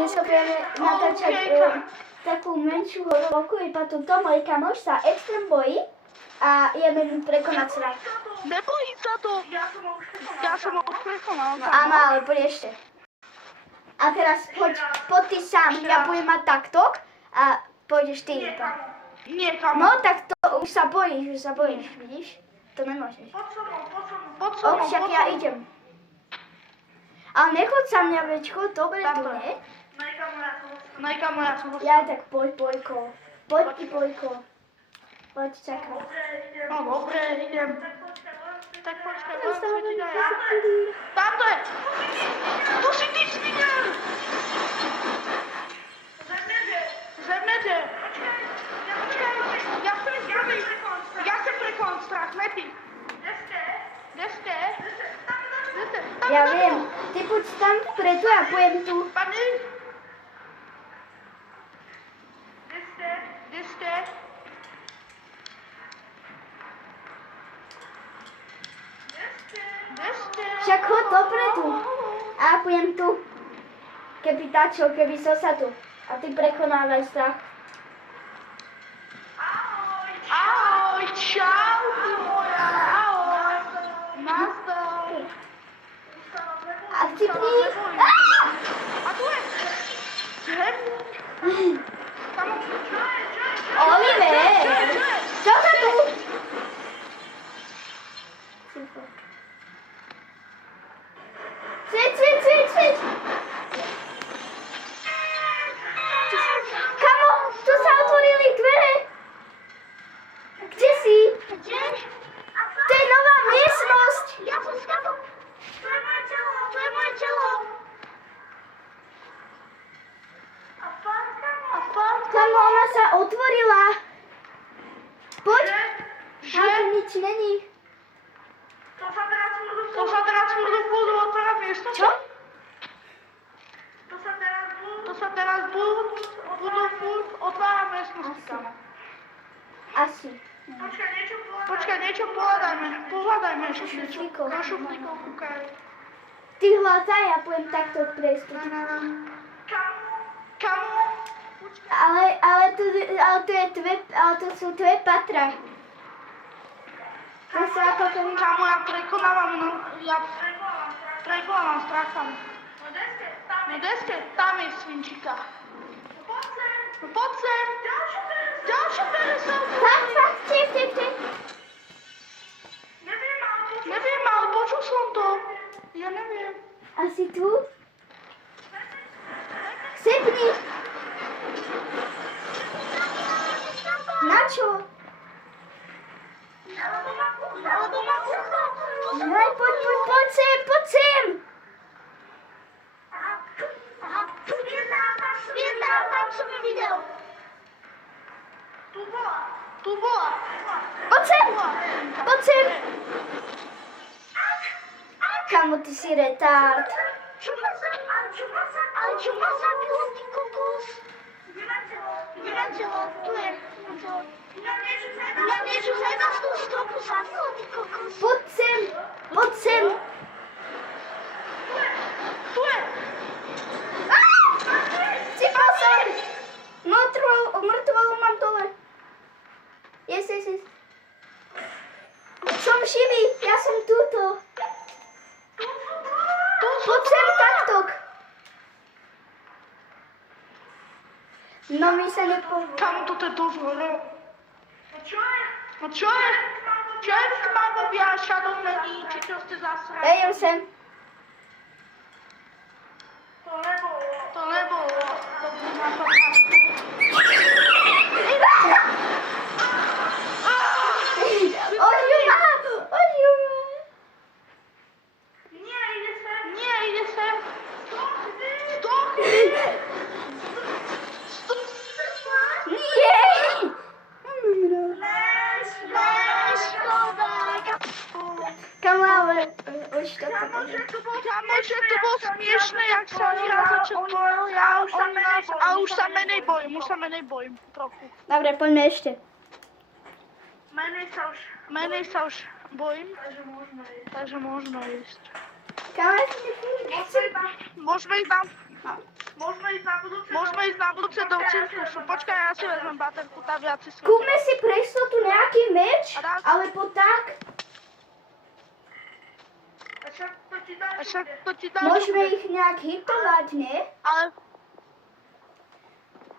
my sa budeme natáčať takú menšiu hororovku, iba toto môj kamoš sa extrém bojí a ideme prekonať strach. Nebojí sa to. Ja som ho už prekonal. Áno, ale poď ešte. A teraz poď ty sám, ja budem mať takto a pôjdeš ty. Nie, kamo. No tak to už sa bojíš, vidíš? To nemôžeš. Poď so mnou. Však ja idem. Ale nechoď sa mňa, veď choď dobre tu, nie? Nej, kamo, ja som ho... Ja tak poď, Bojko. Poď ty, Bojko. Poď, čakaj. No dobre, idem. Tak počkaj, budem svetiť aj ja. Tamto je! Tu si ty svinia! Zemnete! Počkaj, ja chcem ísť prvý. Ja chcem prekonať strach, ne ty. Kde ste? Ja viem. Ty poď tam vpredu a pojem tu. Pani? Kde ste? Však choď dopredu. A pojem tu. Keby tačo, keby sosa tu. A ty prekonávaj strach. Ahoj, čau, ty moja, ahoj. Nazdar. A vtipný. A tu je. Tam. Oliver. Čo sa tu? Sviť. Kamo, tu sa otvorili dvere. Kde si? Kde? To je nová miestnosť. Ja som skapol. To je moje telo. A pán? Kamo, ona sa otvorila. Poď. Že? A tu nič není. To sa teraz budú otvárať miestnosti? Čo? To sa teraz budú otvárať miestnosti, kamo. Asi. Počkaj, niečo pohľadajme ešte niečo. šuflíkov. Na šuflíkov kúkaj. Ty hľadaj, ja budem takto prejsť. Kamo? Ale to sú tvoje patra. To sú ako keby... Kamo, ja prekonávam strach tam. No deske, tam je svinčika. No poď sem. Ďalšiu peresovku. Fakt, ček. Neviem, ale počul som to. Ja neviem. Asi tu? Sepni. Na čo? Hej, poď sem. Tam som ju videl. Tu bola. Poď sem. Kamo, ty si retard. Ale čo ma zabilo, ty kokos? Vyrazilo, tu je. Mňa niečo zajda z toho stropu zabilo, ty kokos. Poď sem. Tu je. Cipal som. Mŕtvolu mám dole. Yes. Som živý, ja som tuto. Poď sem takto. No mi sa Kamo, toto je dosť hore. No čo je? Čo je tmavovia, šadom není, či čo ste zase? Idem sem. To nebolo. Dobrý nápad. Ožil ma. Nie, ide sem. Stoch. Nie. Kamo, ale už to Kamože, to bolo smiešné, jak sa oni raz začal bojil, a už sa menej bojím, trochu. Dobre, poďme ešte. Menej sa už bojím, takže možno ísť. Kamo, ja si nechcem. Môžeme ísť tam. cirkusu. Počkaj, ja si vezmem baterku, tá viac si Kúpme si pre istotu nejaký meč, A dám- alebo tak. A však to ti dá... Môžeme ich nejak hitovať, nie? Ale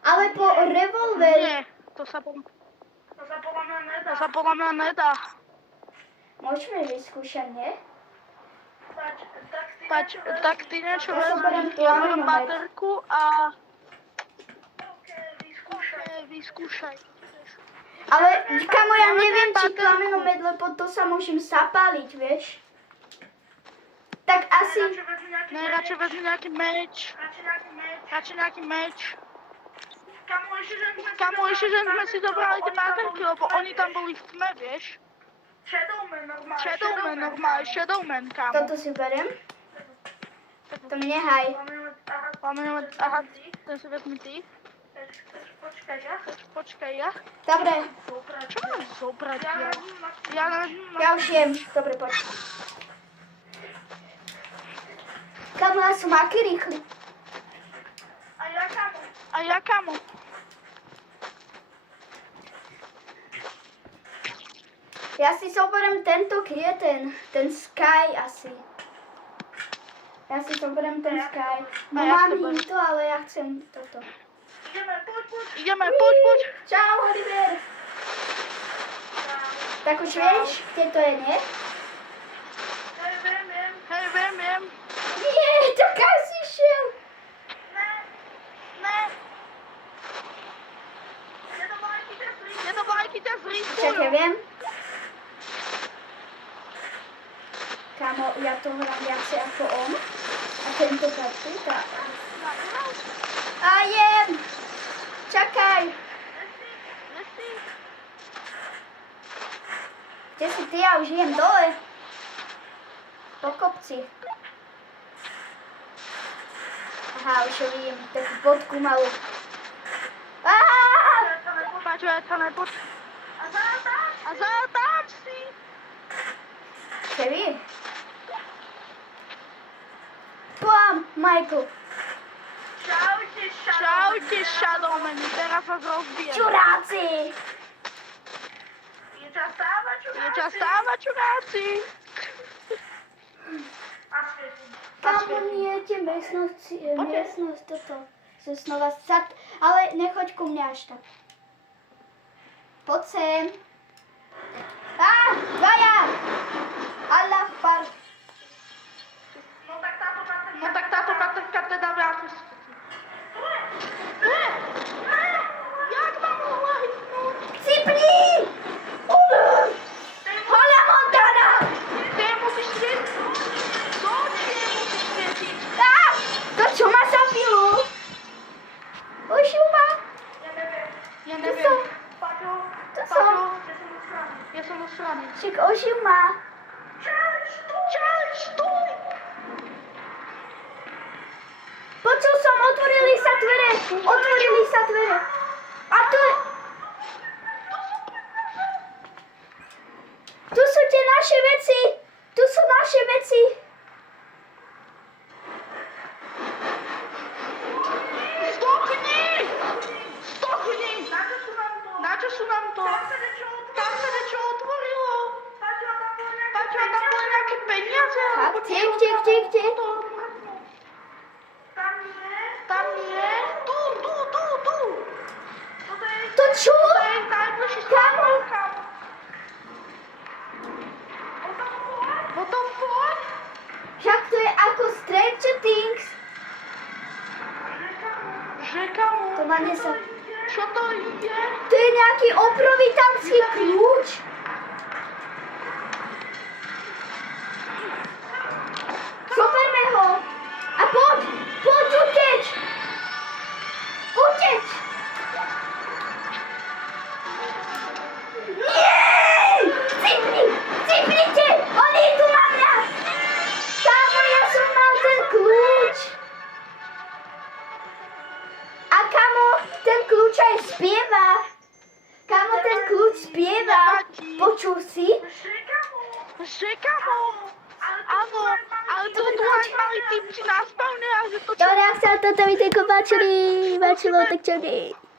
Alebo revolver. nie, to sa podľa mňa nedá. Môžeme vyskúšať, nie? Pač, tak ty niečo Ja som berem vezmi, tú ja berem aminomet. baterku a... Vyskúšaj. Ale, kamo, ja Máme neviem, či baterku. plamenomet, lebo to sa môžem zapáliť, vieš? Tak asi... Ne, radšej vezmi nejaký meč. Radšej nejaký meč. Kamo, ešte, že sme si dobrali tie baterky, lebo oni tam boli v tme, vieš? Shadowman, kamo. Toto si berem. To mi nehaj. Aha, ten si vezmi ty. Počkaj, ja? Dobre, Čo mám zobrať ja? Ja neviem. ja už jem. Dobre, poď. Kamo, ja som aký rýchly. A ja kamo? Ja si zoberiem tento, kde je ten Sky asi. Ja si zoberiem ten Sky. No A ja mám si zoberiem. to, ale ja chcem toto. Ideme, poď. Čau, Oliver. Tak už vieš, kde to je, nie? Hej, viem. Nie, tak asi šiel. Ne. Je to vlajky ťa Čakaj, zrýchlujú. viem. Kámo, ja to hrám viacej ako on. A tento kartu, tak. A jem. Čakaj. Kde si ty? Ja už jem dole. Po kopci. Aha, už ho vidím. Takú bodku malú. Pač, poď. A zadám si. Kevin. Plam, Michael. Čaute, Shadowmani, teraz vás rozbijem. Čuráci. Je čas stávať, čuráci. Kámo, nie, tie miestnosť, toto. Som znova ale nechoď ku mňa až tak. Poď sem. Dvaja! Allah par. No tak táto baterka teda viac. Jak mám mohla hypnúť? Cipni! Hola Montana! Ty musíš svietiť. Do očí musíš svietiť. To čo ma zapilo? Už ju má? Ja To neviem. som. Paťo, To som. ja som osraný. Však už ju má. Čau, stoj! Počul som, otvorili sa dvere. A to je... Tu sú tie naše veci. Tu sú naše veci. Stokni! Na čo sú nám to? Tam sa niečo otvorilo. Paťo, a tam boli nejaké peniaze? alebo Fakt? čo? Kde? Tam nie. Tu. To čo? To je najbližší Kamo? kam. Potom poď. Však to je ako Stranger Things. Že kamo? To ma nesa... Čo to je? To je nejaký obrovitanský kľúč. Zoberme ho. A poď, uteč. Nie! Cipnite! Oni idú na mňa! Kámo, ja som mal ten kľúč. A kámo, ten kľúč aj spieva. Kámo, ten kľúč spieva. Počul si? Že kamo? Áno, ale tu aj malý typci na spawne a že to čo... Dobre, ak sa toto videjko páčilo, tak čau.